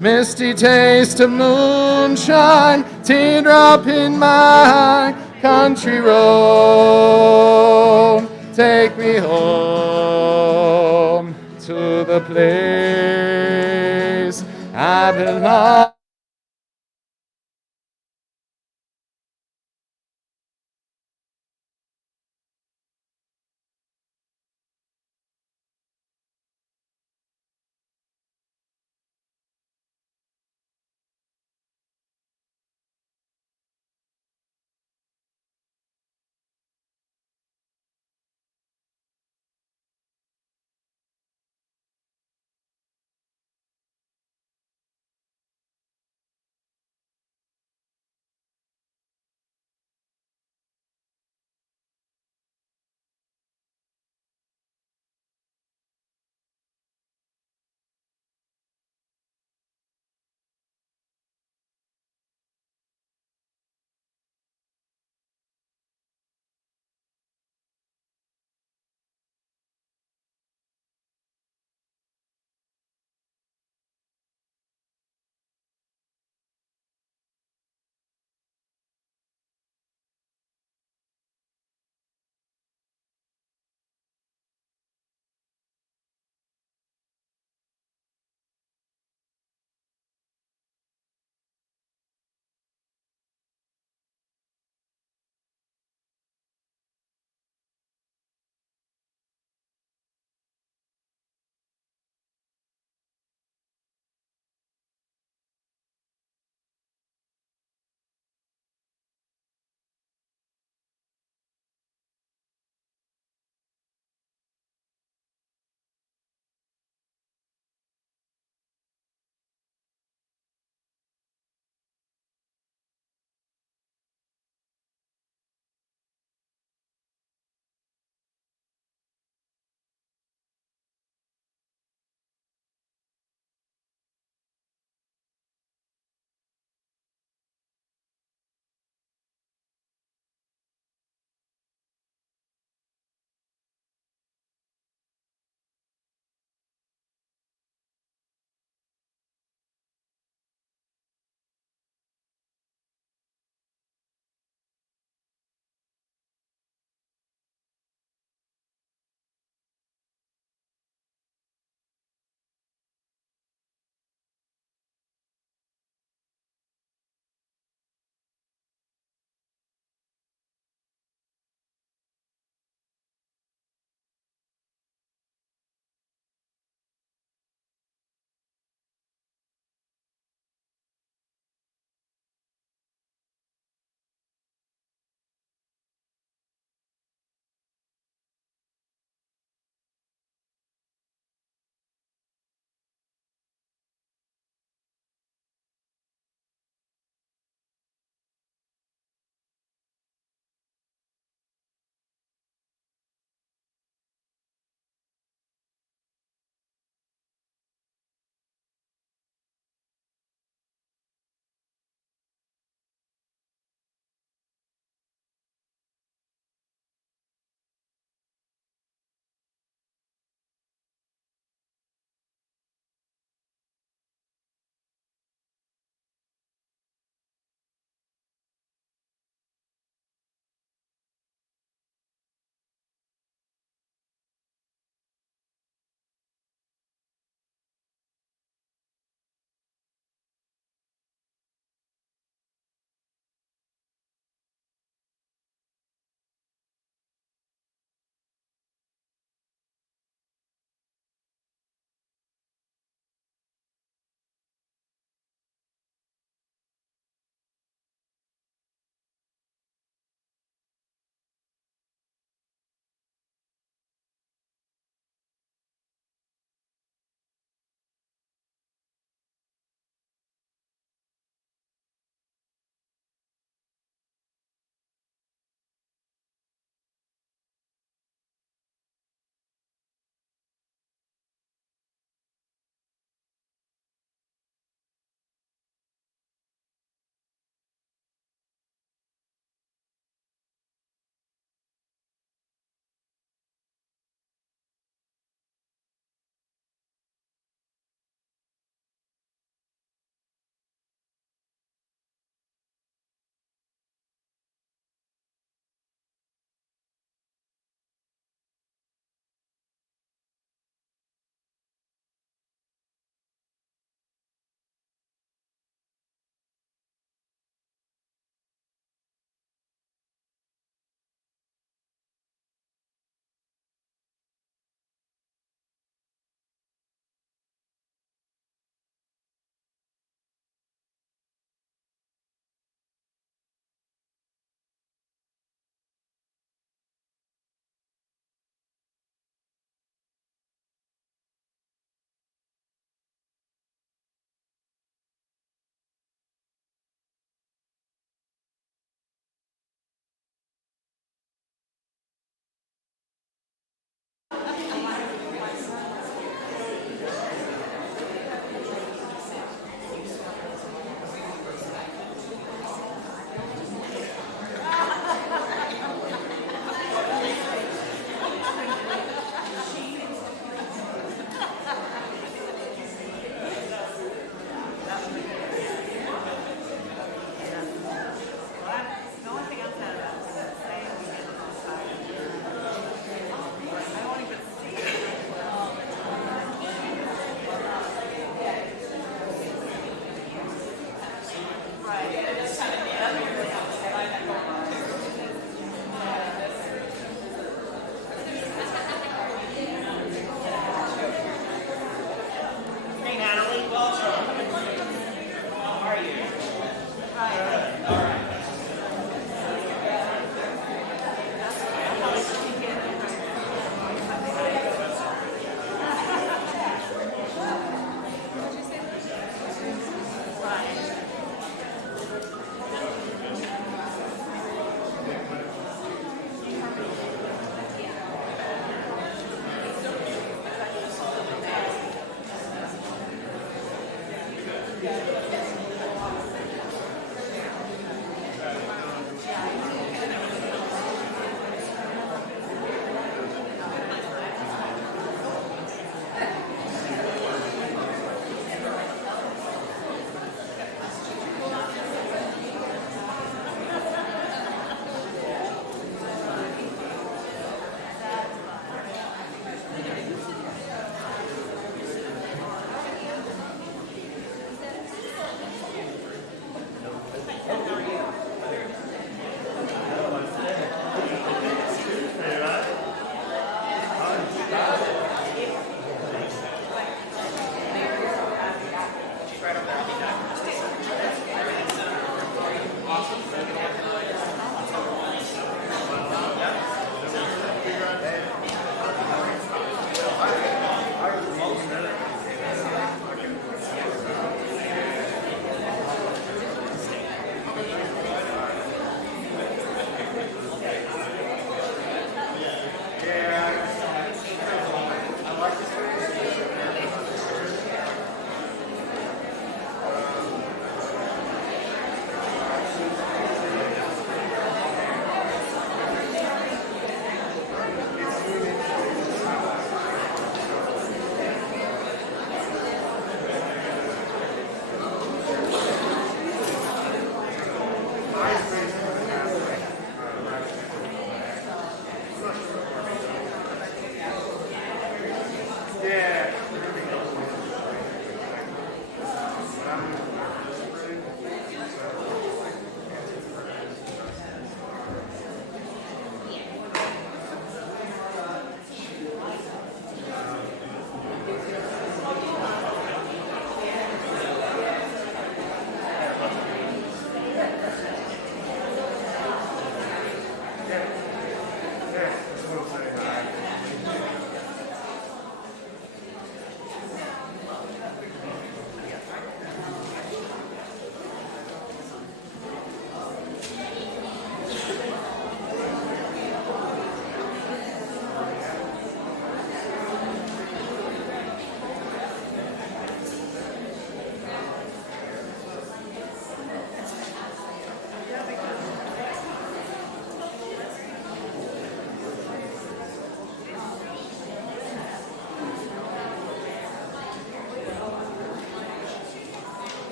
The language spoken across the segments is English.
Misty taste of moonshine, teardrop in my country road. Take me home to the place I belong.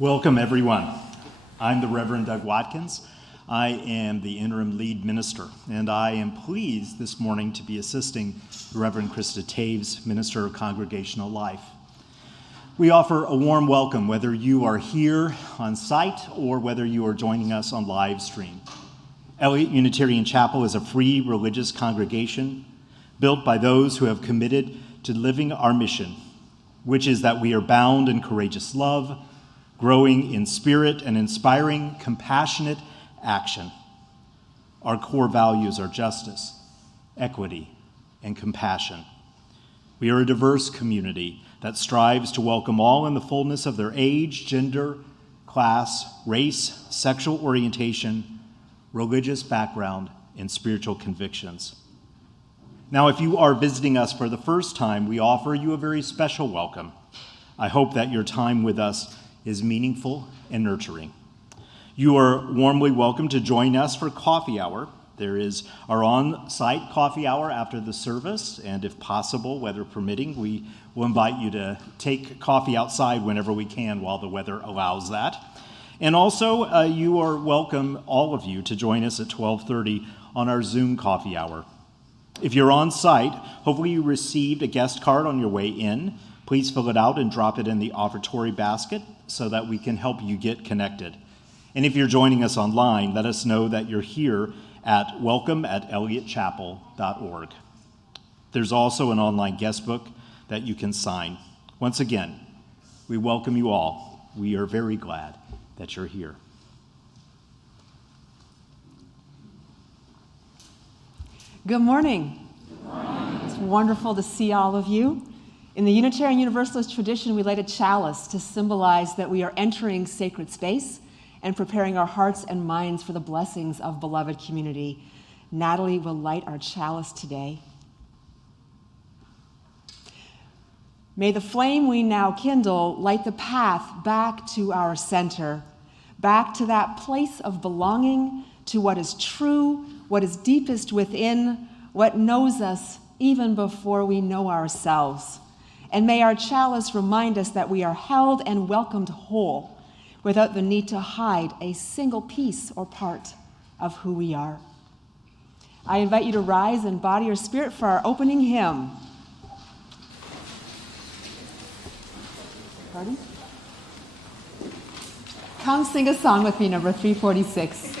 Welcome, everyone. I'm the Reverend Doug Watkins. I am the interim lead minister, and I am pleased this morning to be assisting the Reverend Krista Taves, Minister of Congregational Life. We offer a warm welcome whether you are here on site or whether you are joining us on live stream. Eliot Unitarian Chapel is a free religious congregation built by those who have committed to living our mission, which is that we are bound in courageous love, growing in spirit, and inspiring compassionate action. Our core values are justice, equity, and compassion. We are a diverse community that strives to welcome all in the fullness of their age, gender, class, race, sexual orientation, religious background, and spiritual convictions. Now, if you are visiting us for the first time, we offer you a very special welcome. I hope that your time with us is meaningful and nurturing. You are warmly welcome to join us for coffee hour. There is our on-site coffee hour after the service, and if possible, weather permitting, we will invite you to take coffee outside whenever we can while the weather allows that. And also, you are welcome, all of you, to join us at 12:30 on our Zoom coffee hour. If you're on site, hopefully you received a guest card on your way in. Please fill it out and drop it in the offertory basket so that we can help you get connected. And if you're joining us online, let us know that you're here at welcome@eliotchapel.org. There's also an online guest book that you can sign. Once again, we welcome you all. We are very glad that you're here. Good morning. Good morning. It's wonderful to see all of you. In the Unitarian Universalist tradition, we light a chalice to symbolize that we are entering sacred space and preparing our hearts and minds for the blessings of beloved community. Natalie will light our chalice today. May the flame we now kindle light the path back to our center, back to that place of belonging, to what is true, what is deepest within, what knows us even before we know ourselves. And may our chalice remind us that we are held and welcomed whole, without the need to hide a single piece or part of who we are. I invite you to rise in body or spirit for our opening hymn. Pardon? Come sing a song with me, number 346.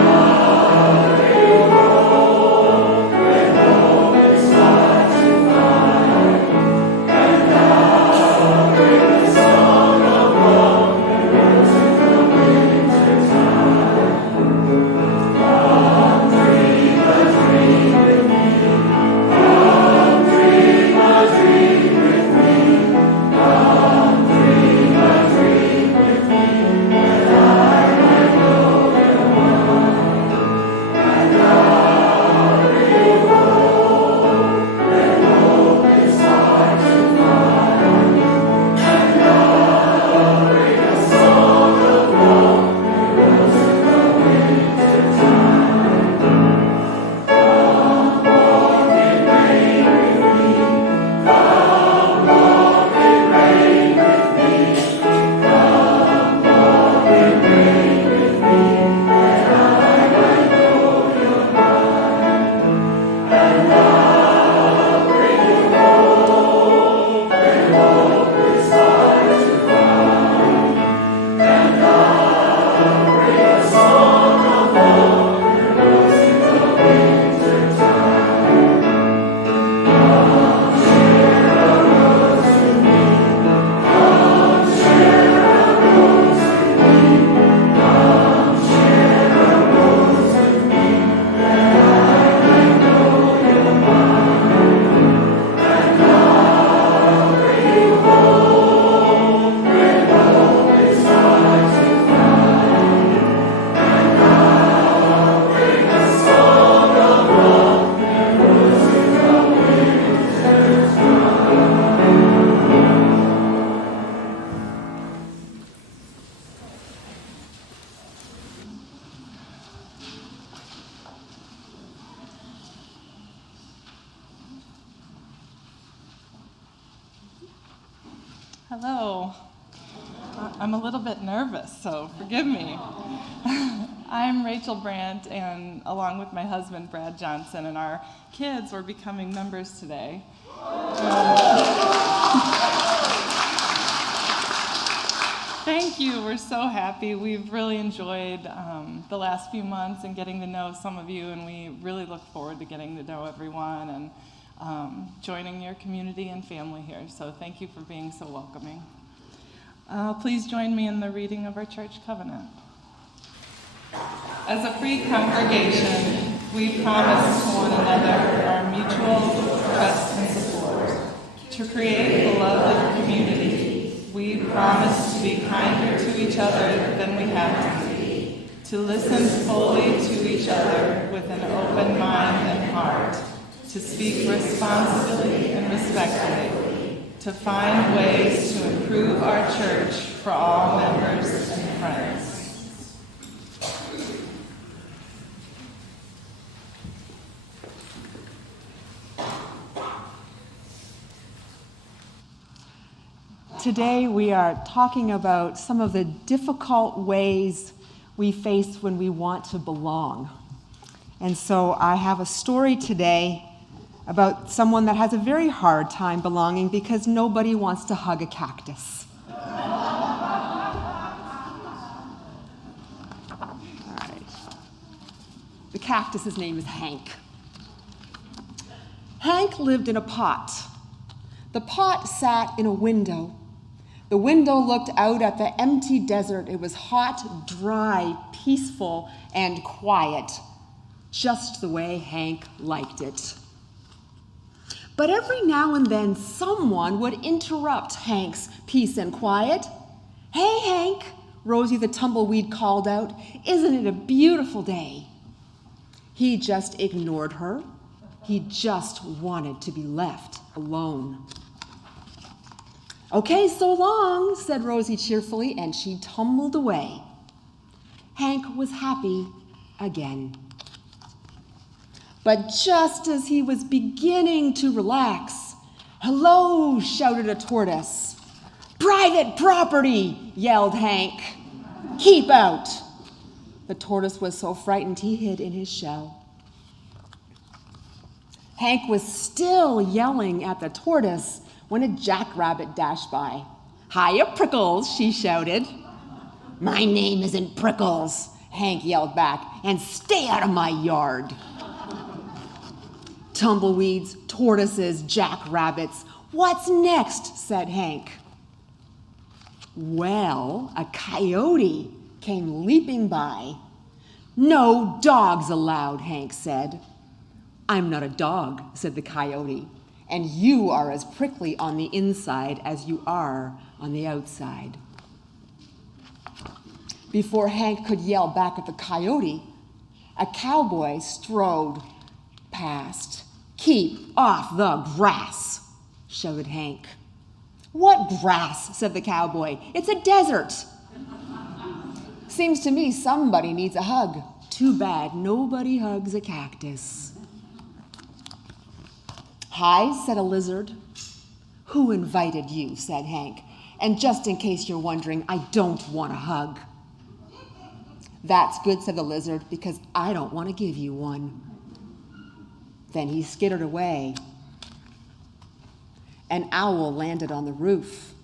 Lord. Hello. I'm a little bit nervous, so forgive me. I'm Rachel Brandt, and along with my husband, Brad Johnson, and our kids, we're becoming members today. Thank you. We're so happy. We've really enjoyed the last few months and getting to know some of you, and we really look forward to getting to know everyone and joining your community and family here. So thank you for being so welcoming. Please join me in the reading of our church covenant. As a free congregation, we promise to one another our mutual trust and support. To create a beloved community, we promise to be kinder to each other than we have to be, to listen fully to each other with an open mind and heart, to speak responsibly and respectfully, to find ways to improve our church for all members and friends. Today we are talking about some of the difficult ways we face when we want to belong. And so I have a story today about someone that has a very hard time belonging because nobody wants to hug a cactus. All right. The cactus's name is Hank. Hank lived in a pot. The pot sat in a window. The window looked out at the empty desert. It was hot, dry, peaceful, and quiet, just the way Hank liked it. But every now and then, someone would interrupt Hank's peace and quiet. "Hey, Hank," Rosie the tumbleweed called out, "isn't it a beautiful day?" He just ignored her. He just wanted to be left alone. "Okay, so long," said Rosie cheerfully, and she tumbled away. Hank was happy again. But just as he was beginning to relax, "Hello," shouted a tortoise. "Private property," yelled Hank. "Keep out." The tortoise was so frightened he hid in his shell. Hank was still yelling at the tortoise when a jackrabbit dashed by. "Hiya, Prickles," she shouted. "My name isn't Prickles," Hank yelled back, "and stay out of my yard." Tumbleweeds, tortoises, jackrabbits. "What's next?" said Hank. Well, a coyote came leaping by. "No dogs allowed," Hank said. "I'm not a dog," said the coyote, "and you are as prickly on the inside as you are on the outside." Before Hank could yell back at the coyote, a cowboy strode past. "Keep off the grass," shouted Hank. "What grass?" said the cowboy. "It's a desert." "Seems to me somebody needs a hug. Too bad nobody hugs a cactus." "Hi," said a lizard. "Who invited you?" said Hank. "And just in case you're wondering, I don't want a hug." "That's good," said the lizard, "because I don't want to give you one." Then he skittered away. An owl landed on the roof.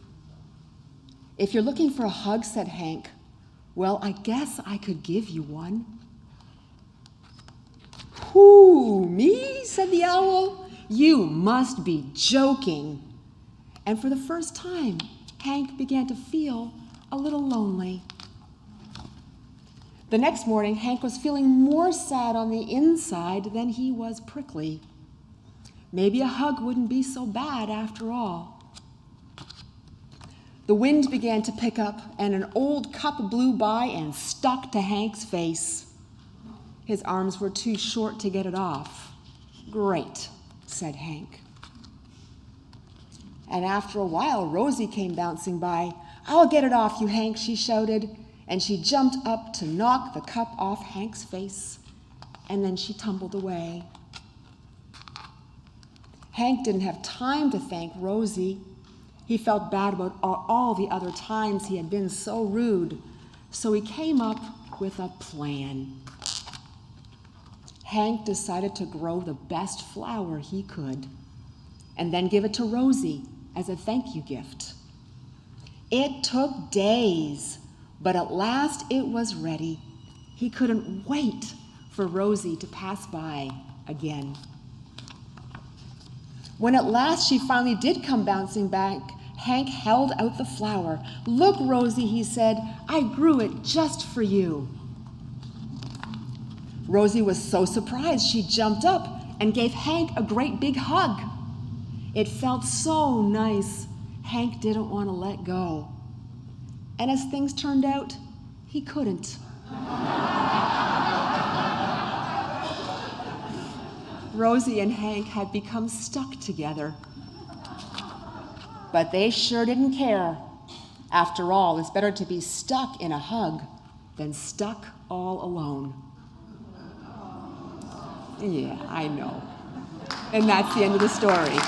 "If you're looking for a hug," said Hank, "well, I guess I could give you one." "Who, me?" said the owl. "You must be joking." And for the first time, Hank began to feel a little lonely. The next morning, Hank was feeling more sad on the inside than he was prickly. Maybe a hug wouldn't be so bad after all. The wind began to pick up, and an old cup blew by and stuck to Hank's face. His arms were too short to get it off. "Great," said Hank. And after a while, Rosie came bouncing by. "I'll get it off you, Hank," she shouted, and she jumped up to knock the cup off Hank's face, and then she tumbled away. Hank didn't have time to thank Rosie. He felt bad about all the other times he had been so rude, so he came up with a plan. Hank decided to grow the best flower he could and then give it to Rosie as a thank you gift. It took days, but at last it was ready. He couldn't wait for Rosie to pass by again. When at last she finally did come bouncing back, Hank held out the flower. "Look, Rosie," he said, "I grew it just for you." Rosie was so surprised she jumped up and gave Hank a great big hug. It felt so nice. Hank didn't want to let go. And as things turned out, he couldn't. Rosie and Hank had become stuck together. But they sure didn't care. After all, it's better to be stuck in a hug than stuck all alone. Yeah, I know. And that's the end of the story.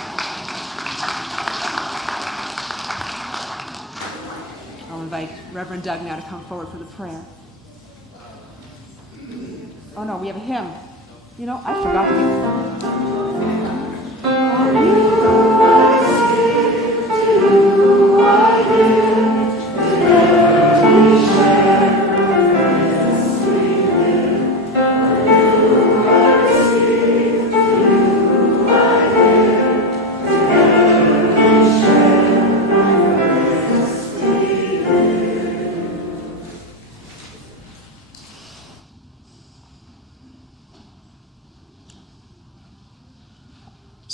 I'll invite Reverend Doug now to come forward for the prayer. Oh no, we have a hymn. You know, I forgot to get the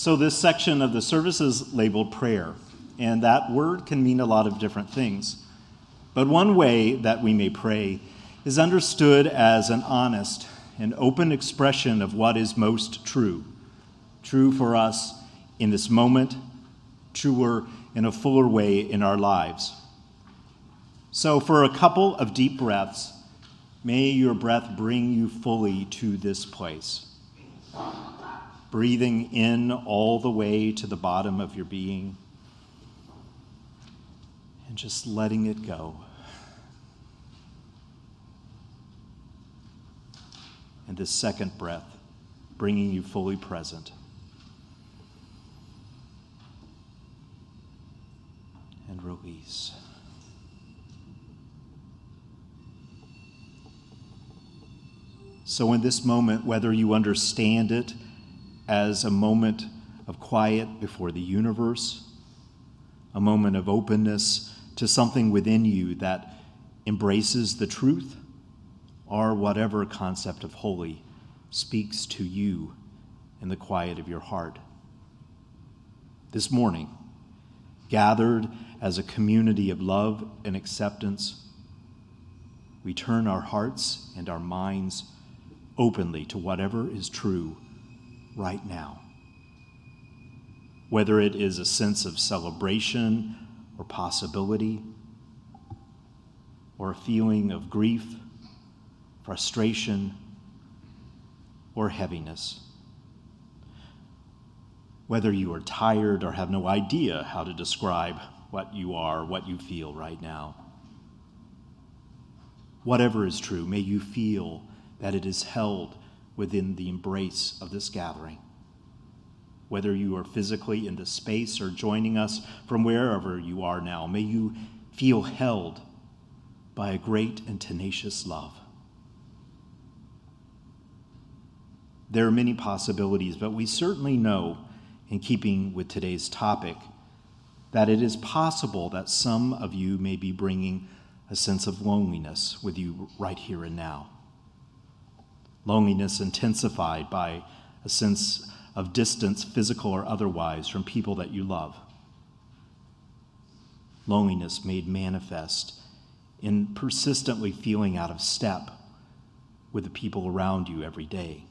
So this section of the service is labeled prayer, and that word can mean a lot of different things. But one way that we may pray is understood as an honest and open expression of what is most true. True for us in this moment, truer in a fuller way in our lives. So for a couple of deep breaths, may your breath bring you fully to this place. Breathing in all the way to the bottom of your being and just letting it go. And this second breath, bringing you fully present. And release. So in this moment, whether you understand it as a moment of quiet before the universe, a moment of openness to something within you that embraces the truth, or whatever concept of holy speaks to you in the quiet of your heart. This morning, gathered as a community of love and acceptance, we turn our hearts and our minds openly to whatever is true right now. Whether it is a sense of celebration or possibility, or a feeling of grief, frustration, or heaviness. Whether you are tired or have no idea how to describe what you are, what you feel right now. Whatever is true, may you feel that it is held within the embrace of this gathering. Whether you are physically in this space or joining us from wherever you are now, may you feel held by a great and tenacious love. There are many possibilities, but we certainly know, in keeping with today's topic, that it is possible that some of you may be bringing a sense of loneliness with you right here and now. Loneliness intensified by a sense of distance, physical or otherwise, from people that you love. Loneliness made manifest in persistently feeling out of step with the people around you every day.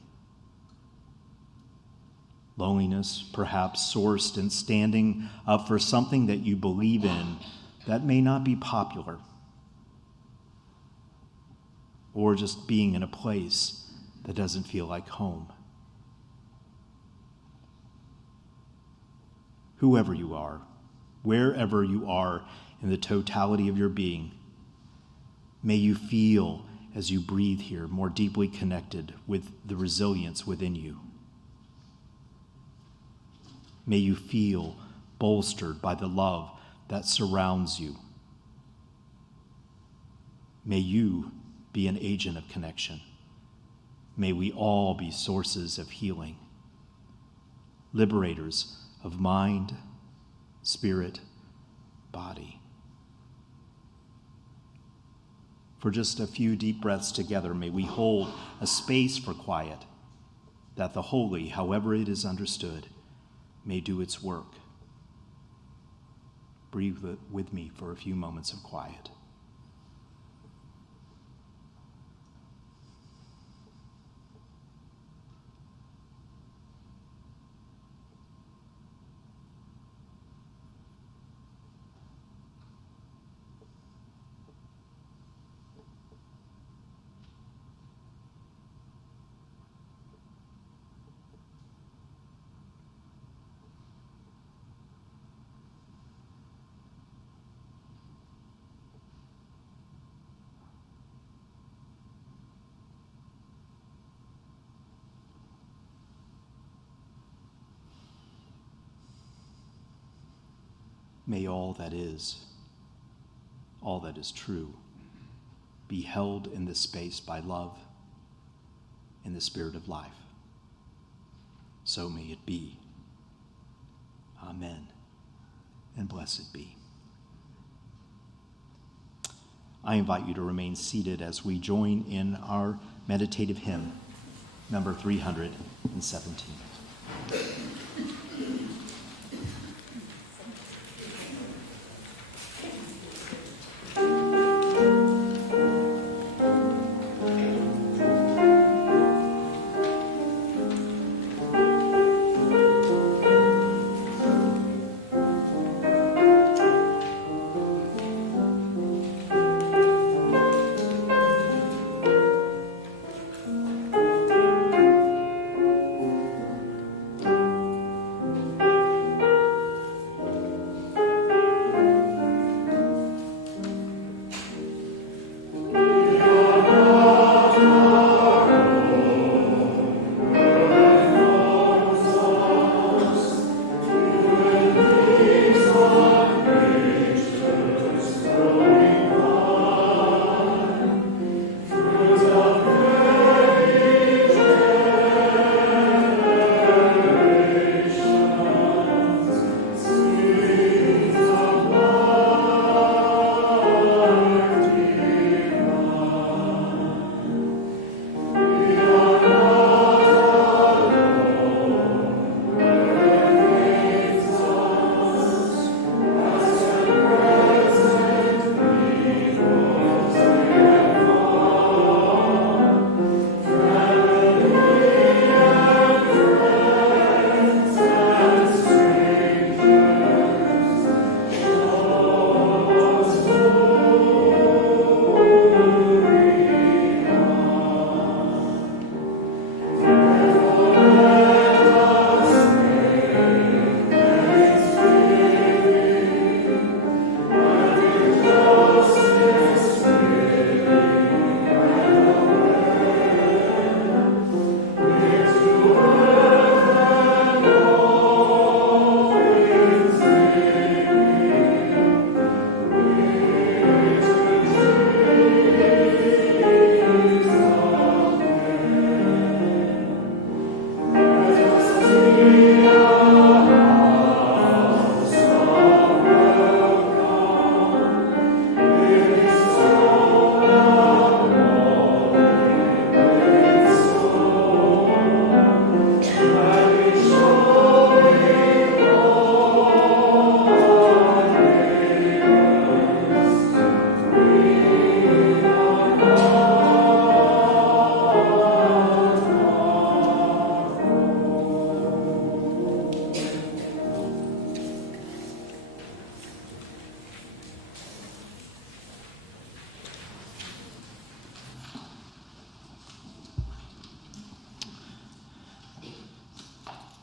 Loneliness perhaps sourced in standing up for something that you believe in that may not be popular, or just being in a place that doesn't feel like home. Whoever you are, wherever you are in the totality of your being. May you feel, as you breathe here, more deeply connected with the resilience within you. May you feel bolstered by the love that surrounds you. May you be an agent of connection. May we all be sources of healing, liberators of mind, spirit, body. For just a few deep breaths together, may we hold a space for quiet, that the holy, however it is understood, may do its work. Breathe with me for a few moments of quiet. May all that is true, be held in this space by love in the spirit of life. So may it be. Amen, and blessed be. I invite you to remain seated as we join in our meditative hymn, number 317.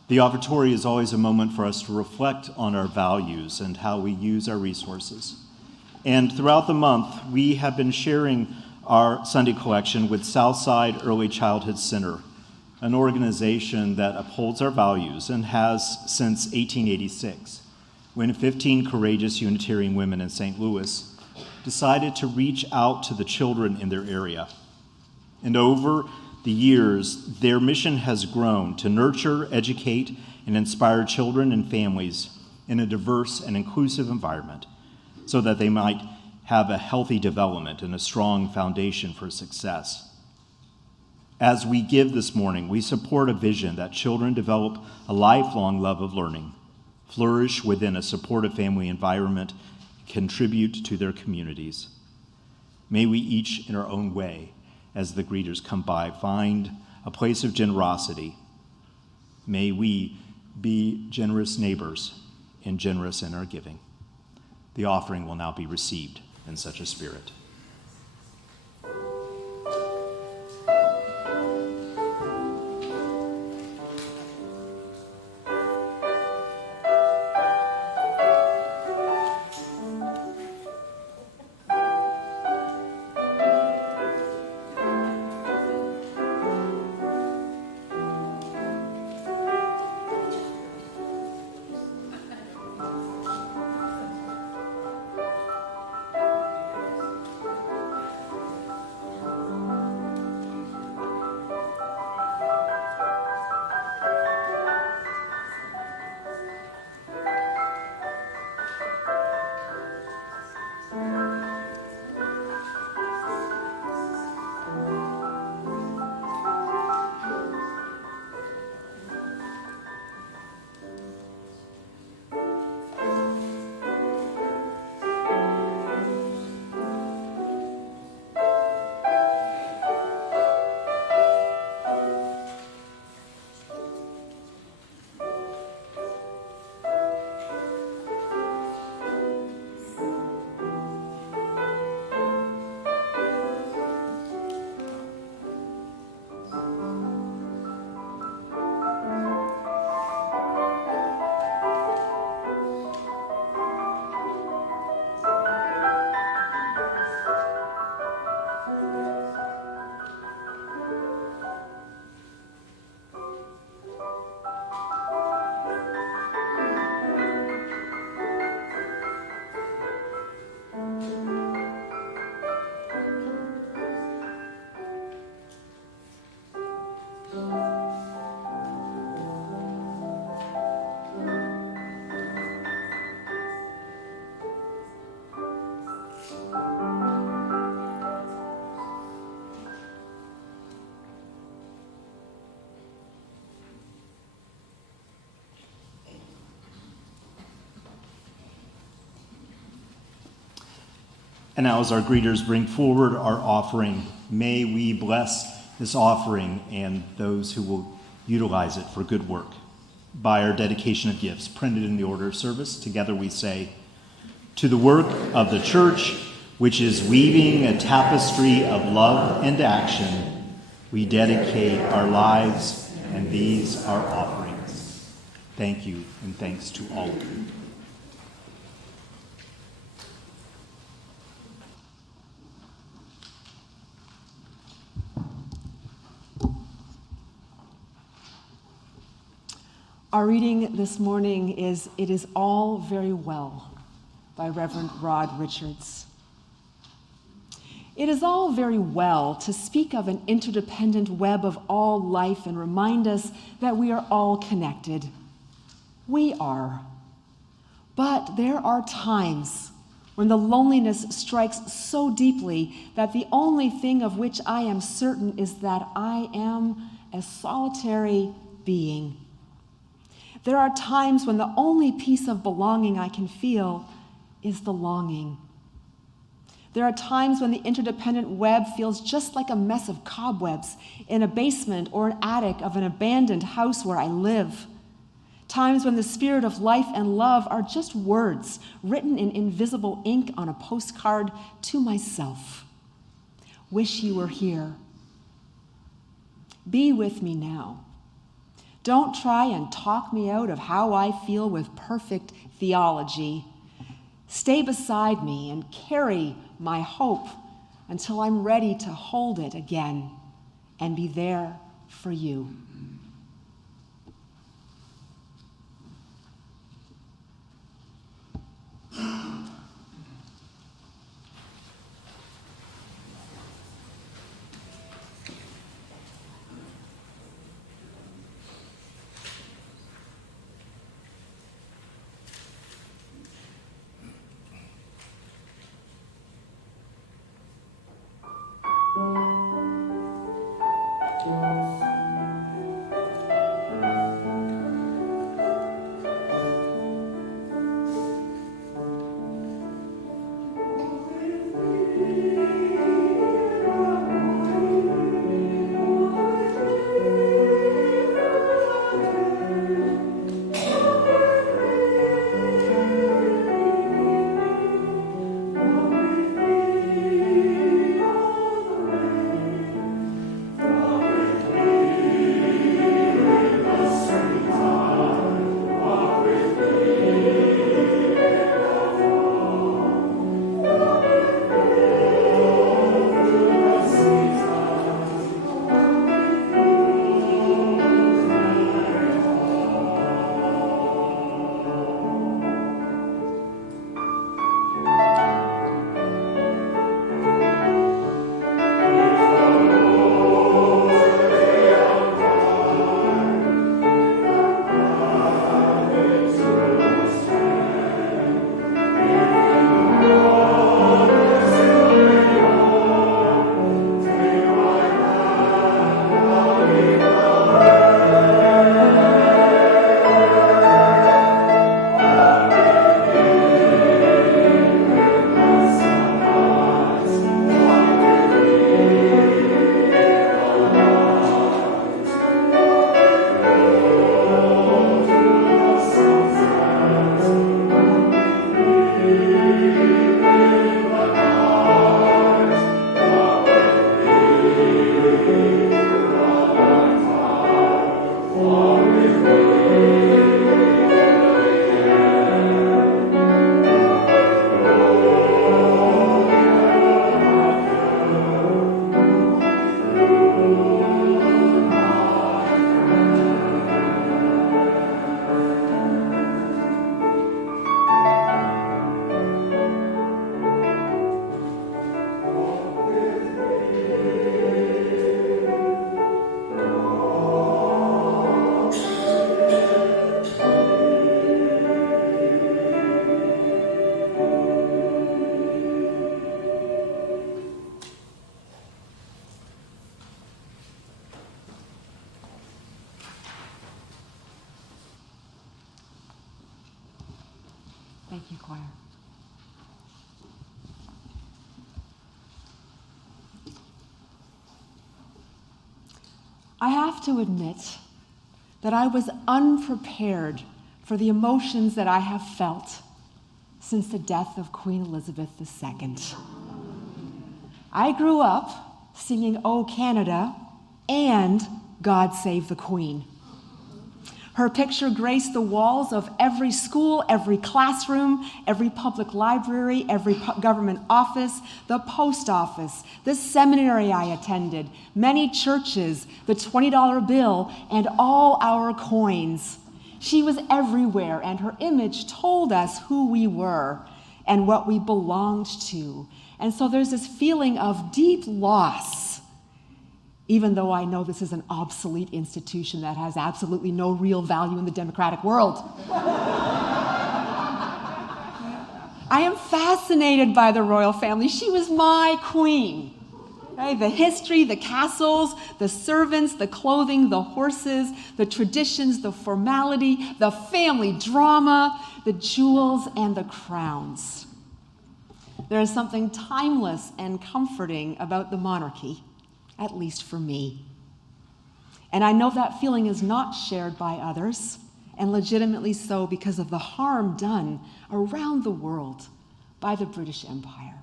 The offertory is always a moment for us to reflect on our values and how we use our resources. And throughout the month, we have been sharing our Sunday collection with Southside Early Childhood Center, an organization that upholds our values and has since 1886, when 15 courageous Unitarian women in St. Louis decided to reach out to the children in their area. And over the years, their mission has grown to nurture, educate, and inspire children and families in a diverse and inclusive environment so that they might have a healthy development and a strong foundation for success. As we give this morning, we support a vision that children develop a lifelong love of learning, flourish within a supportive family environment, contribute to their communities. May we each, in our own way, as the greeters come by, find a place of generosity. May we be generous neighbors and generous in our giving. The offering will now be received in such a spirit. And now as our greeters bring forward our offering, may we bless this offering and those who will utilize it for good work. By our dedication of gifts printed in the order of service, together we say, to the work of the church, which is weaving a tapestry of love and action, we dedicate our lives, and these are offerings. Thank you, and thanks to all of you. Our reading this morning is It Is All Very Well by Reverend Rod Richards. It is all very well to speak of an interdependent web of all life and remind us that we are all connected. We are. But there are times when the loneliness strikes so deeply that the only thing of which I am certain is that I am a solitary being. There are times when the only piece of belonging I can feel is the longing. There are times when the interdependent web feels just like a mess of cobwebs in a basement or an attic of an abandoned house where I live. Times when the spirit of life and love are just words written in invisible ink on a postcard to myself. Wish you were here. Be with me now. Don't try and talk me out of how I feel with perfect theology. Stay beside me and carry my hope until I'm ready to hold it again and be there for you. Thank you, choir. I have to admit that I was unprepared for the emotions that I have felt since the death of Queen Elizabeth II. I grew up singing "O Canada" and "God Save the Queen." Her picture graced the walls of every school, every classroom, every public library, every government office, the post office, the seminary I attended, many churches, the $20 bill, and all our coins. She was everywhere, and her image told us who we were and what we belonged to. And so there's this feeling of deep loss, even though I know this is an obsolete institution that has absolutely no real value in the democratic world. I am fascinated by the royal family. She was my queen. Okay? The history, the castles, the servants, the clothing, the horses, the traditions, the formality, the family drama, the jewels, and the crowns. There is something timeless and comforting about the monarchy, at least for me. And I know that feeling is not shared by others, and legitimately so because of the harm done around the world by the British Empire.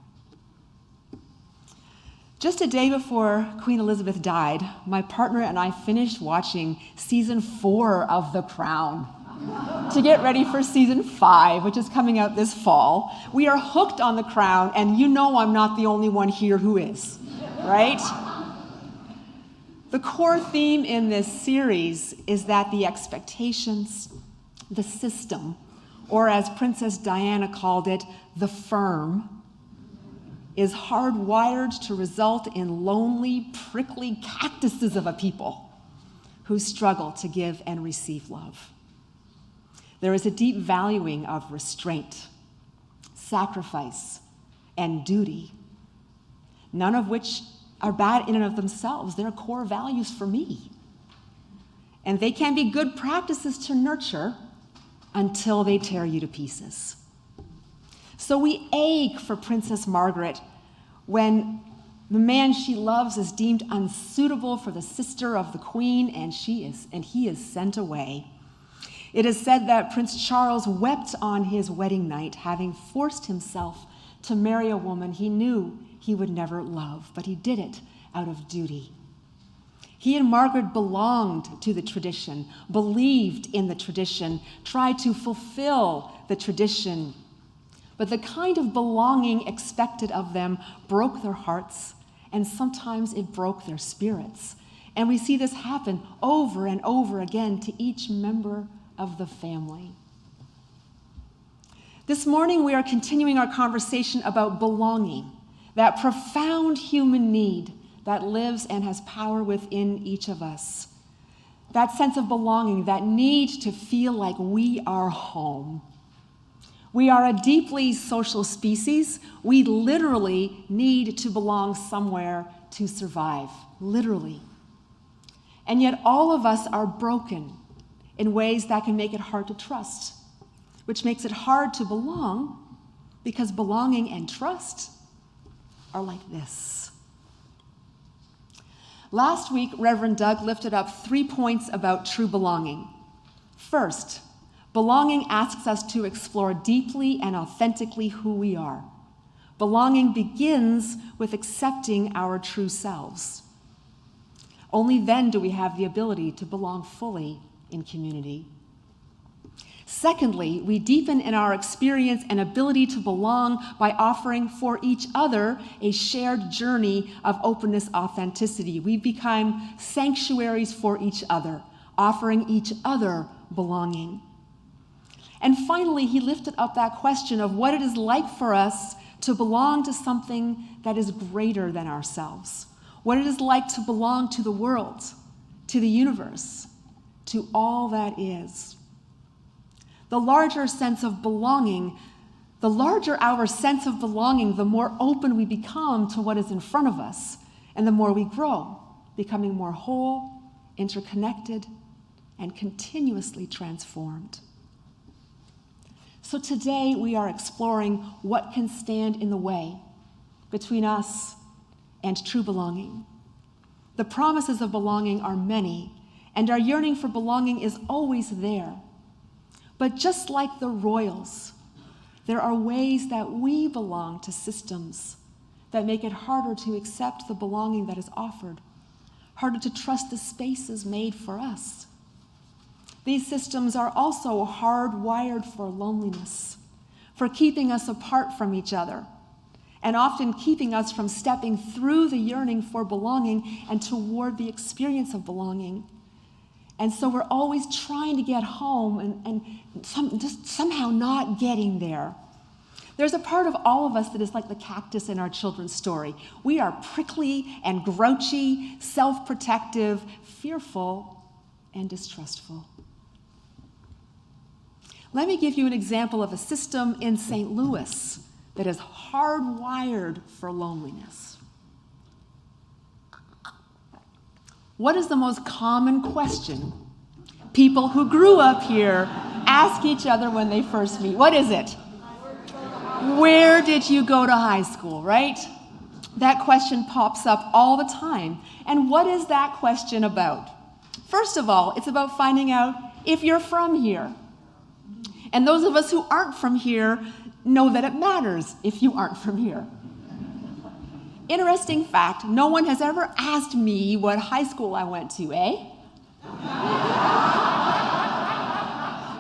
Just a day before Queen Elizabeth died, my partner and I finished watching season 4 of The Crown to get ready for season 5, which is coming out this fall. We are hooked on The Crown, and you know I'm not the only one here who is, right? The core theme in this series is that the expectations, the system, or as Princess Diana called it, the firm, is hardwired to result in lonely, prickly cactuses of a people who struggle to give and receive love. There is a deep valuing of restraint, sacrifice, and duty, none of which are bad in and of themselves. They're core values for me. And they can be good practices to nurture until they tear you to pieces. So we ache for Princess Margaret when the man she loves is deemed unsuitable for the sister of the Queen, and he is sent away. It is said that Prince Charles wept on his wedding night, having forced himself to marry a woman he knew he would never love, but he did it out of duty. He and Margaret belonged to the tradition, believed in the tradition, tried to fulfill the tradition. But the kind of belonging expected of them broke their hearts, and sometimes it broke their spirits. And we see this happen over and over again to each member of the family. This morning, we are continuing our conversation about belonging, that profound human need that lives and has power within each of us. That sense of belonging, that need to feel like we are home. We are a deeply social species. We literally need to belong somewhere to survive, literally. And yet all of us are broken in ways that can make it hard to trust, which makes it hard to belong because belonging and trust are like this. Last week, Reverend Doug lifted up 3 points about true belonging. First, belonging asks us to explore deeply and authentically who we are. Belonging begins with accepting our true selves. Only then do we have the ability to belong fully in community. Secondly, we deepen in our experience and ability to belong by offering for each other a shared journey of openness, authenticity. We become sanctuaries for each other, offering each other belonging. And finally, he lifted up that question of what it is like for us to belong to something that is greater than ourselves, what it is like to belong to the world, to the universe, to all that is. The larger sense of belonging, the larger our sense of belonging, the more open we become to what is in front of us, and the more we grow, becoming more whole, interconnected, and continuously transformed. So today we are exploring what can stand in the way between us and true belonging. The promises of belonging are many, and our yearning for belonging is always there. But just like the royals, there are ways that we belong to systems that make it harder to accept the belonging that is offered, harder to trust the spaces made for us. These systems are also hardwired for loneliness, for keeping us apart from each other, and often keeping us from stepping through the yearning for belonging and toward the experience of belonging. And so we're always trying to get home and just somehow not getting there. There's a part of all of us that is like the cactus in our children's story. We are prickly and grouchy, self-protective, fearful, and distrustful. Let me give you an example of a system in St. Louis that is hardwired for loneliness. What is the most common question people who grew up here ask each other when they first meet? What is it? Where did you go to high school, right? That question pops up all the time. And what is that question about? First of all, it's about finding out if you're from here. And those of us who aren't from here know that it matters if you aren't from here. Interesting fact, no one has ever asked me what high school I went to, eh?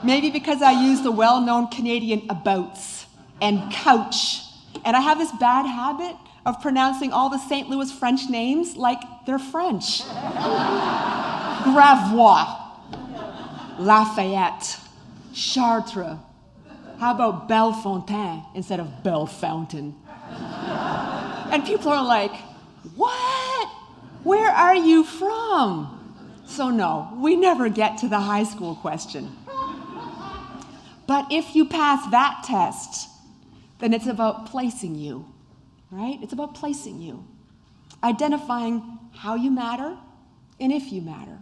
Maybe because I use the well-known Canadian abouts and couch. And I have this bad habit of pronouncing all the St. Louis French names like they're French. Gravois, Lafayette, Chartres. How about Bellefontaine instead of Bellefountain? And people are like, what? Where are you from? So no, we never get to the high school question. But if you pass that test, then it's about placing you, right? It's about placing you, identifying how you matter and if you matter.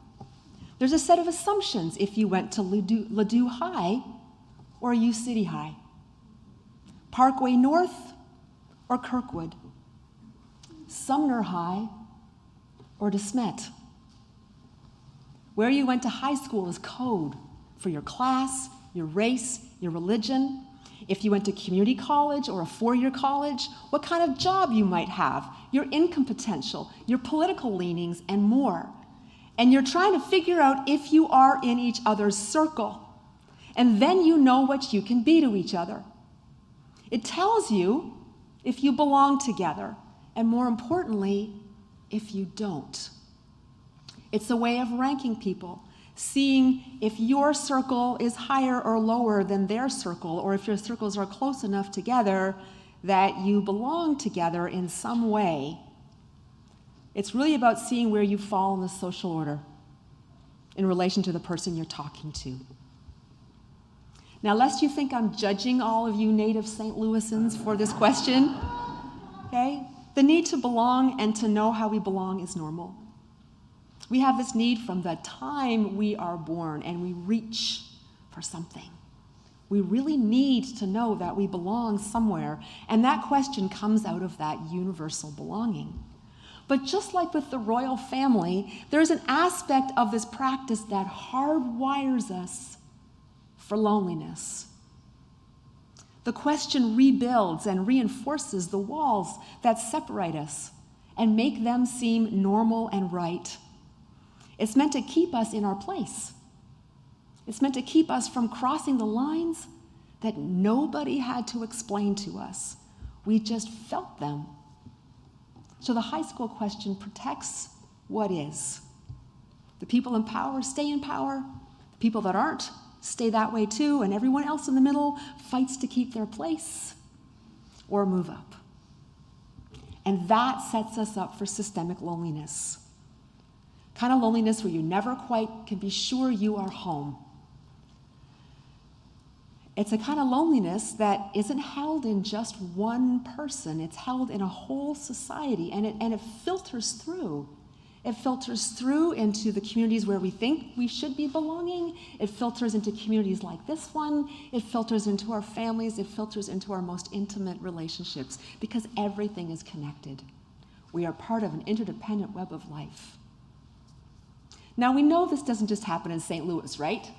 There's a set of assumptions if you went to Ladue High or U City High, Parkway North or Kirkwood, Sumner High or De Smet. Where you went to high school is code for your class, your race, your religion. If you went to community college or a four-year college, what kind of job you might have, your income potential, your political leanings, and more. And you're trying to figure out if you are in each other's circle. And then you know what you can be to each other. It tells you if you belong together, and more importantly, if you don't. It's a way of ranking people, seeing if your circle is higher or lower than their circle, or if your circles are close enough together that you belong together in some way. It's really about seeing where you fall in the social order in relation to the person you're talking to. Now, lest you think I'm judging all of you native St. Louisans for this question, okay? The need to belong and to know how we belong is normal. We have this need from the time we are born, and we reach for something. We really need to know that we belong somewhere, and that question comes out of that universal belonging. But just like with the royal family, there's an aspect of this practice that hardwires us for loneliness. The question rebuilds and reinforces the walls that separate us and make them seem normal and right. It's meant to keep us in our place. It's meant to keep us from crossing the lines that nobody had to explain to us. We just felt them. So the high school question protects what is. The people in power stay in power. The people that aren't stay that way too, and everyone else in the middle fights to keep their place or move up. And that sets us up for systemic loneliness. Kind of loneliness where you never quite can be sure you are home. It's a kind of loneliness that isn't held in just one person. It's held in a whole society, and it filters through. It filters through into the communities where we think we should be belonging. It filters into communities like this one. It filters into our families. It filters into our most intimate relationships, because everything is connected. We are part of an interdependent web of life. Now, we know this doesn't just happen in St. Louis, right?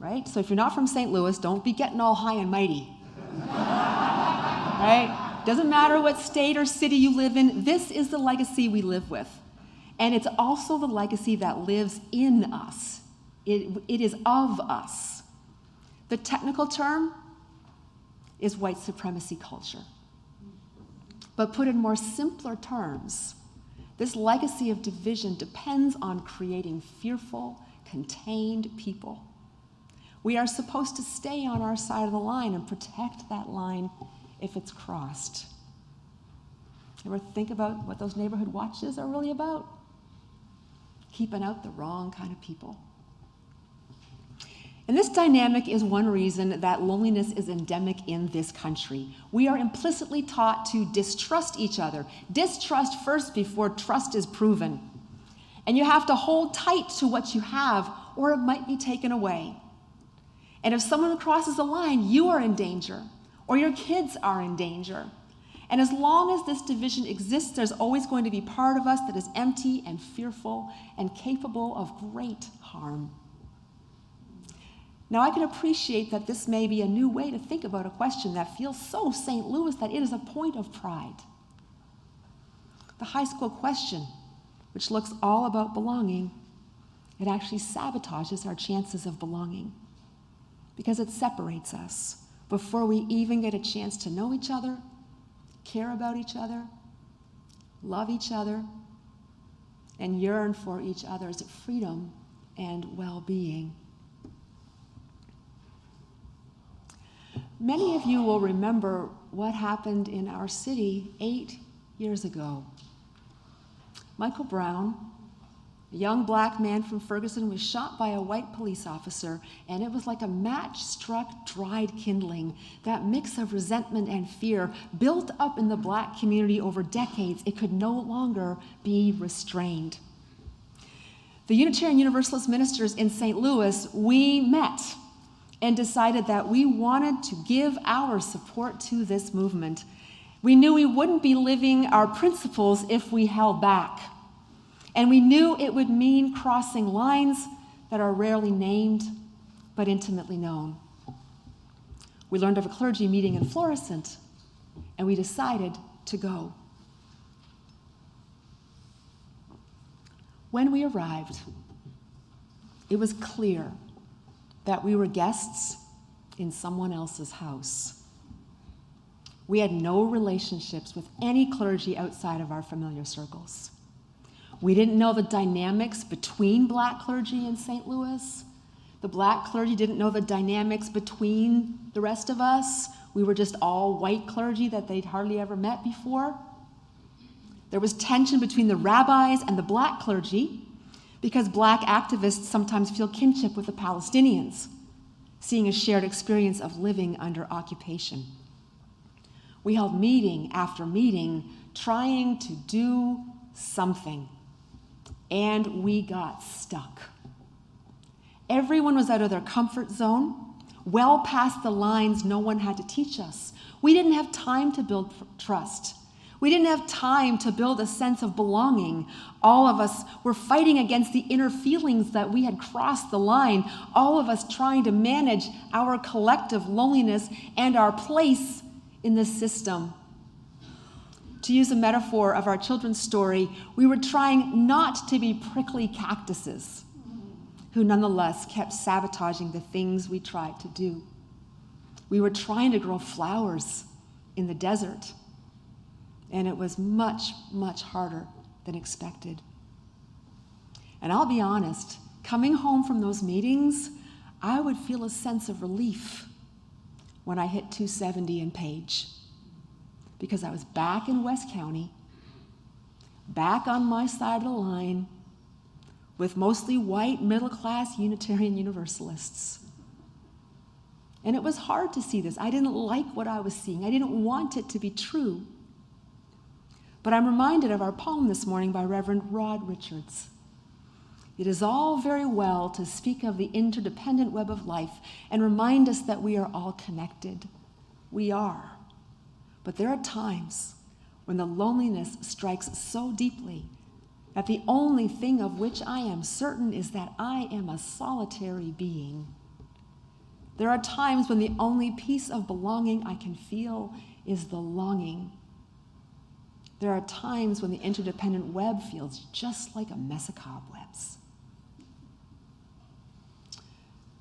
Right? So if you're not from St. Louis, don't be getting all high and mighty. Right? Doesn't matter what state or city you live in, this is the legacy we live with. And it's also the legacy that lives in us. It is of us. The technical term is white supremacy culture. But put in more simpler terms, this legacy of division depends on creating fearful, contained people. We are supposed to stay on our side of the line and protect that line if it's crossed. Ever think about what those neighborhood watches are really about? Keeping out the wrong kind of people. And this dynamic is one reason that loneliness is endemic in this country. We are implicitly taught to distrust each other. Distrust first before trust is proven. And you have to hold tight to what you have, or it might be taken away. And if someone crosses the line, you are in danger, or your kids are in danger. And as long as this division exists, there's always going to be part of us that is empty and fearful and capable of great harm. Now, I can appreciate that this may be a new way to think about a question that feels so St. Louis that it is a point of pride. The high school question, which looks all about belonging, it actually sabotages our chances of belonging because it separates us before we even get a chance to know each other, care about each other, love each other, and yearn for each other's freedom and well-being. Many of you will remember what happened in our city 8 years ago. Michael Brown, a young black man from Ferguson, was shot by a white police officer, and it was like a match-struck dried kindling. That mix of resentment and fear built up in the black community over decades. It could no longer be restrained. The Unitarian Universalist ministers in St. Louis, we met and decided that we wanted to give our support to this movement. We knew we wouldn't be living our principles if we held back. And we knew it would mean crossing lines that are rarely named, but intimately known. We learned of a clergy meeting in Florissant, and we decided to go. When we arrived, it was clear that we were guests in someone else's house. We had no relationships with any clergy outside of our familiar circles. We didn't know the dynamics between black clergy in St. Louis. The black clergy didn't know the dynamics between the rest of us. We were just all white clergy that they'd hardly ever met before. There was tension between the rabbis and the black clergy because black activists sometimes feel kinship with the Palestinians, seeing a shared experience of living under occupation. We held meeting after meeting trying to do something, and we got stuck. Everyone was out of their comfort zone, well past the lines no one had to teach us. We didn't have time to build trust. We didn't have time to build a sense of belonging. All of us were fighting against the inner feelings that we had crossed the line, all of us trying to manage our collective loneliness and our place in the system. To use a metaphor of our children's story, we were trying not to be prickly cactuses who nonetheless kept sabotaging the things we tried to do. We were trying to grow flowers in the desert, and it was much, much harder than expected. And I'll be honest, coming home from those meetings, I would feel a sense of relief when I hit 270 in Page, because I was back in West County, back on my side of the line, with mostly white, middle-class Unitarian Universalists. And it was hard to see this. I didn't like what I was seeing. I didn't want it to be true. But I'm reminded of our poem this morning by Reverend Rod Richards. It is all very well to speak of the interdependent web of life and remind us that we are all connected. We are. But there are times when the loneliness strikes so deeply that the only thing of which I am certain is that I am a solitary being. There are times when the only piece of belonging I can feel is the longing. There are times when the interdependent web feels just like a mess of cobwebs.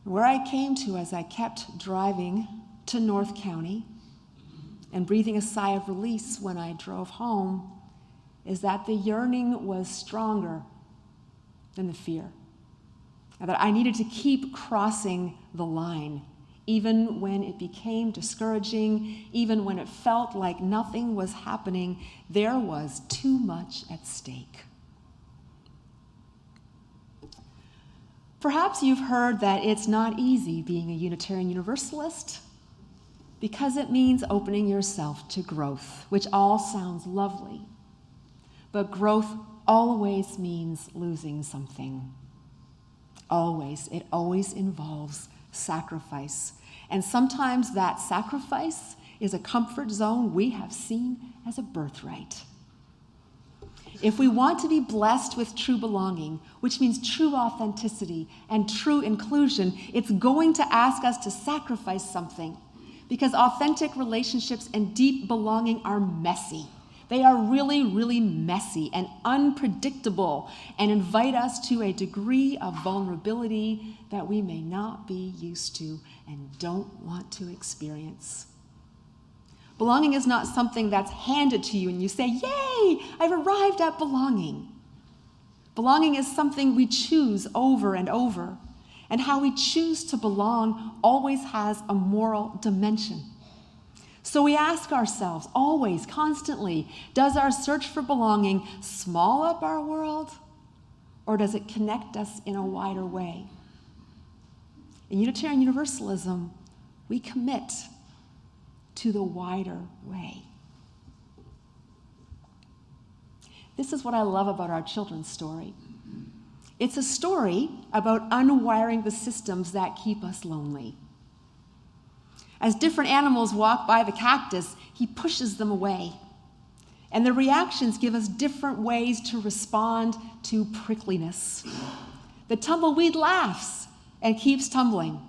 Where I came to as I kept driving to North County and breathing a sigh of release when I drove home is that the yearning was stronger than the fear, and that I needed to keep crossing the line, even when it became discouraging, even when it felt like nothing was happening. There was too much at stake. Perhaps you've heard that it's not easy being a Unitarian Universalist because it means opening yourself to growth, which all sounds lovely. But growth always means losing something. Always. It always involves sacrifice. And sometimes that sacrifice is a comfort zone we have seen as a birthright. If we want to be blessed with true belonging, which means true authenticity and true inclusion, it's going to ask us to sacrifice something, because authentic relationships and deep belonging are messy. They are really, really messy and unpredictable and invite us to a degree of vulnerability that we may not be used to and don't want to experience. Belonging is not something that's handed to you and you say, "Yay, I've arrived at belonging." Belonging is something we choose over and over, and how we choose to belong always has a moral dimension. So we ask ourselves always, constantly, does our search for belonging small up our world, or does it connect us in a wider way? In Unitarian Universalism, we commit to the wider way. This is what I love about our children's story. It's a story about unwiring the systems that keep us lonely. As different animals walk by the cactus, he pushes them away. And the reactions give us different ways to respond to prickliness. The tumbleweed laughs and keeps tumbling.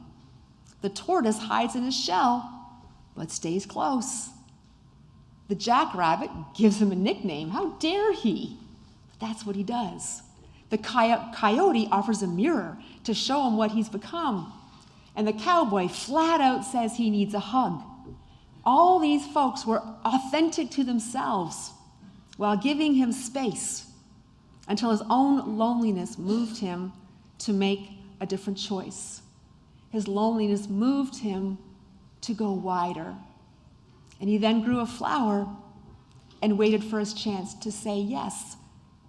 The tortoise hides in his shell, but stays close. The jackrabbit gives him a nickname. How dare he? But that's what he does. The coyote offers a mirror to show him what he's become. And the cowboy flat out says he needs a hug. All these folks were authentic to themselves while giving him space until his own loneliness moved him to make a different choice. His loneliness moved him to go wider. And he then grew a flower and waited for his chance to say yes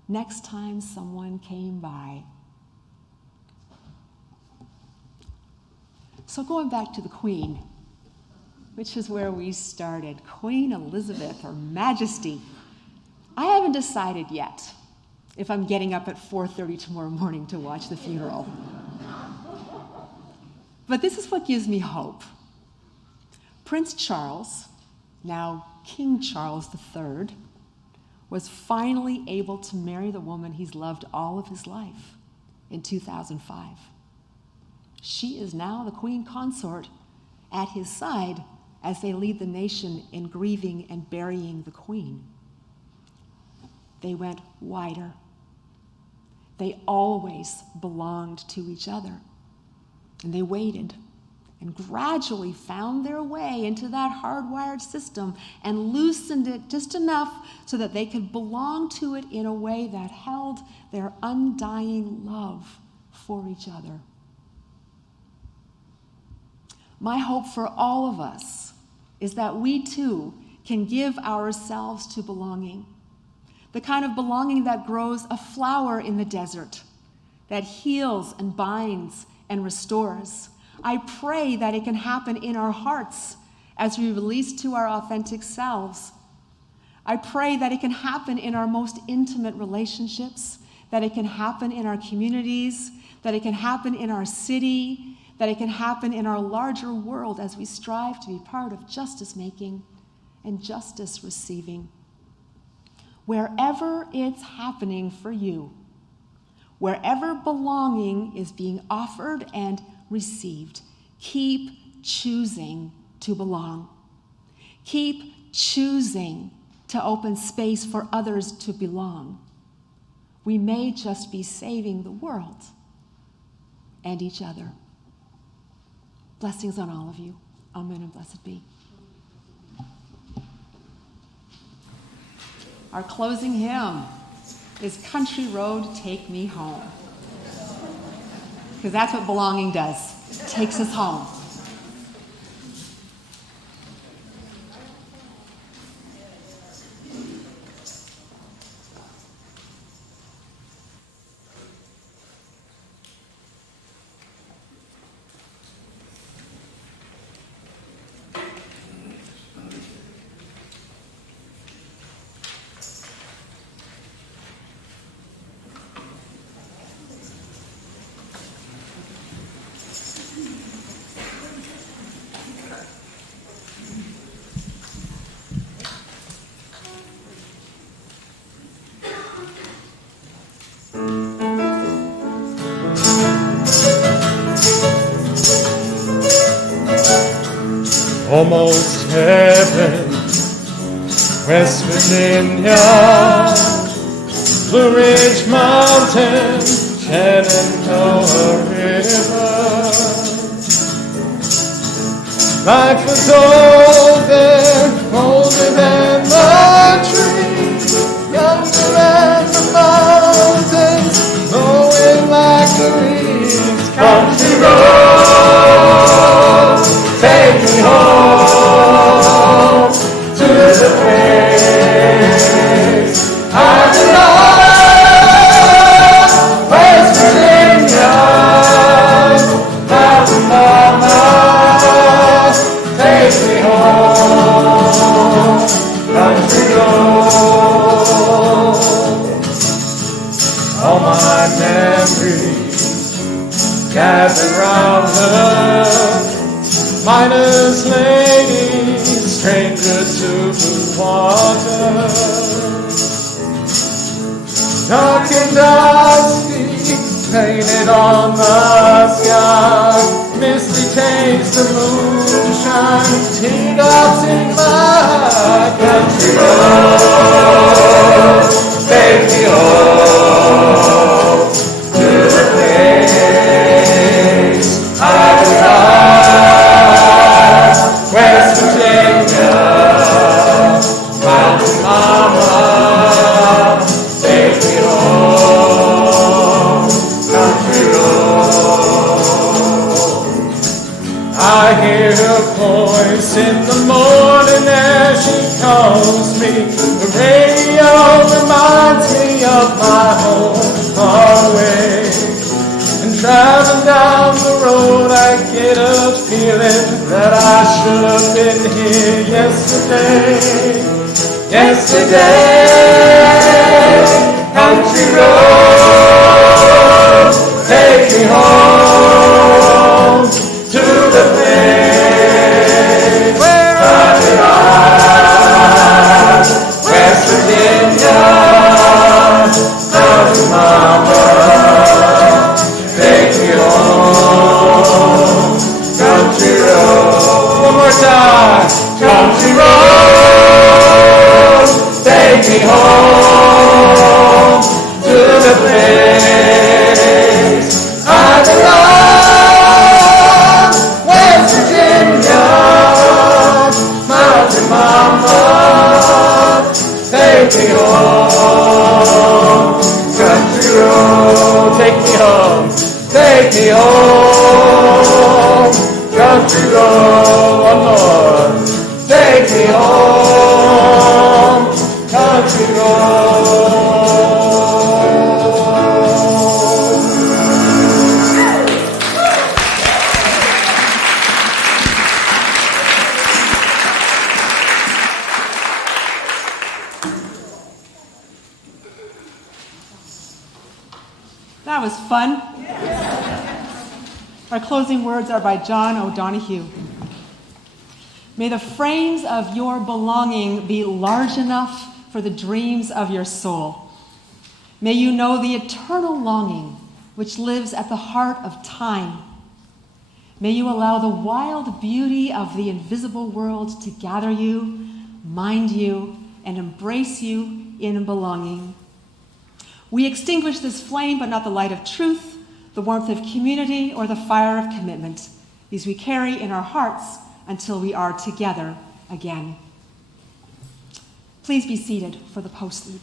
next time someone came by. So going back to the Queen, which is where we started, Queen Elizabeth, Her Majesty. I haven't decided yet if I'm getting up at 4:30 tomorrow morning to watch the funeral. But this is what gives me hope. Prince Charles, now King Charles III, was finally able to marry the woman he's loved all of his life in 2005. She is now the Queen Consort at his side as they lead the nation in grieving and burying the Queen. They went wider. They always belonged to each other. And they waited and gradually found their way into that hardwired system and loosened it just enough so that they could belong to it in a way that held their undying love for each other. My hope for all of us is that we too can give ourselves to belonging, the kind of belonging that grows a flower in the desert, that heals and binds and restores. I pray that it can happen in our hearts as we release to our authentic selves. I pray that it can happen in our most intimate relationships, that it can happen in our communities, that it can happen in our city, that it can happen in our larger world as we strive to be part of justice making and justice receiving. Wherever it's happening for you, wherever belonging is being offered and received, keep choosing to belong. Keep choosing to open space for others to belong. We may just be saving the world and each other. Blessings on all of you. Amen and blessed be. Our closing hymn is Country Road, Take Me Home. Because that's what belonging does. It takes us home. Almost heaven, West Virginia, Blue Ridge Mountain, Shenandoah River. Life was old there, older than the trees, younger than the mountains, blowing like the breeze. Country road, take me home to the place I belong. West Virginia, mountain mama, take me home, country road. All my memories gather round her, miner's lady, stranger to blue water. Dark and dusty, painted on the sky, misty taste of moonshine, teardrops in my country road. Take me home to the place I belong. West Virginia, mountain mama, take me home, country road. I hear her voice in the morning as she calls me. The radio reminds me of my home far away. And driving down the road, I get a feeling that I should have been here yesterday. Yesterday, country road, take me home to the place where I belong. West Virginia, mountain mama, take me home, country road. One more time, country road, take me home to the place I belong. West Virginia, mountain mama, take me home, country road. Take me home, take me home, country road. One more, take me home, country road. That was fun. Our closing words are by John O'Donohue. May the frames of your belonging be large enough for the dreams of your soul. May you know the eternal longing which lives at the heart of time. May you allow the wild beauty of the invisible world to gather you, mind you, and embrace you in belonging. We extinguish this flame, but not the light of truth, the warmth of community, or the fire of commitment. These we carry in our hearts until we are together again. Please be seated for the postlude.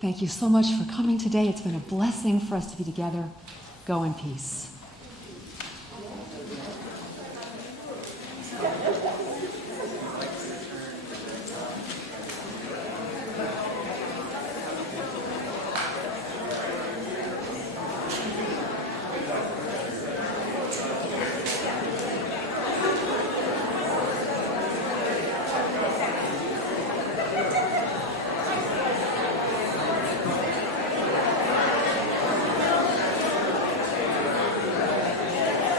Thank you so much for coming today. It's been a blessing for us to be together. Go in peace.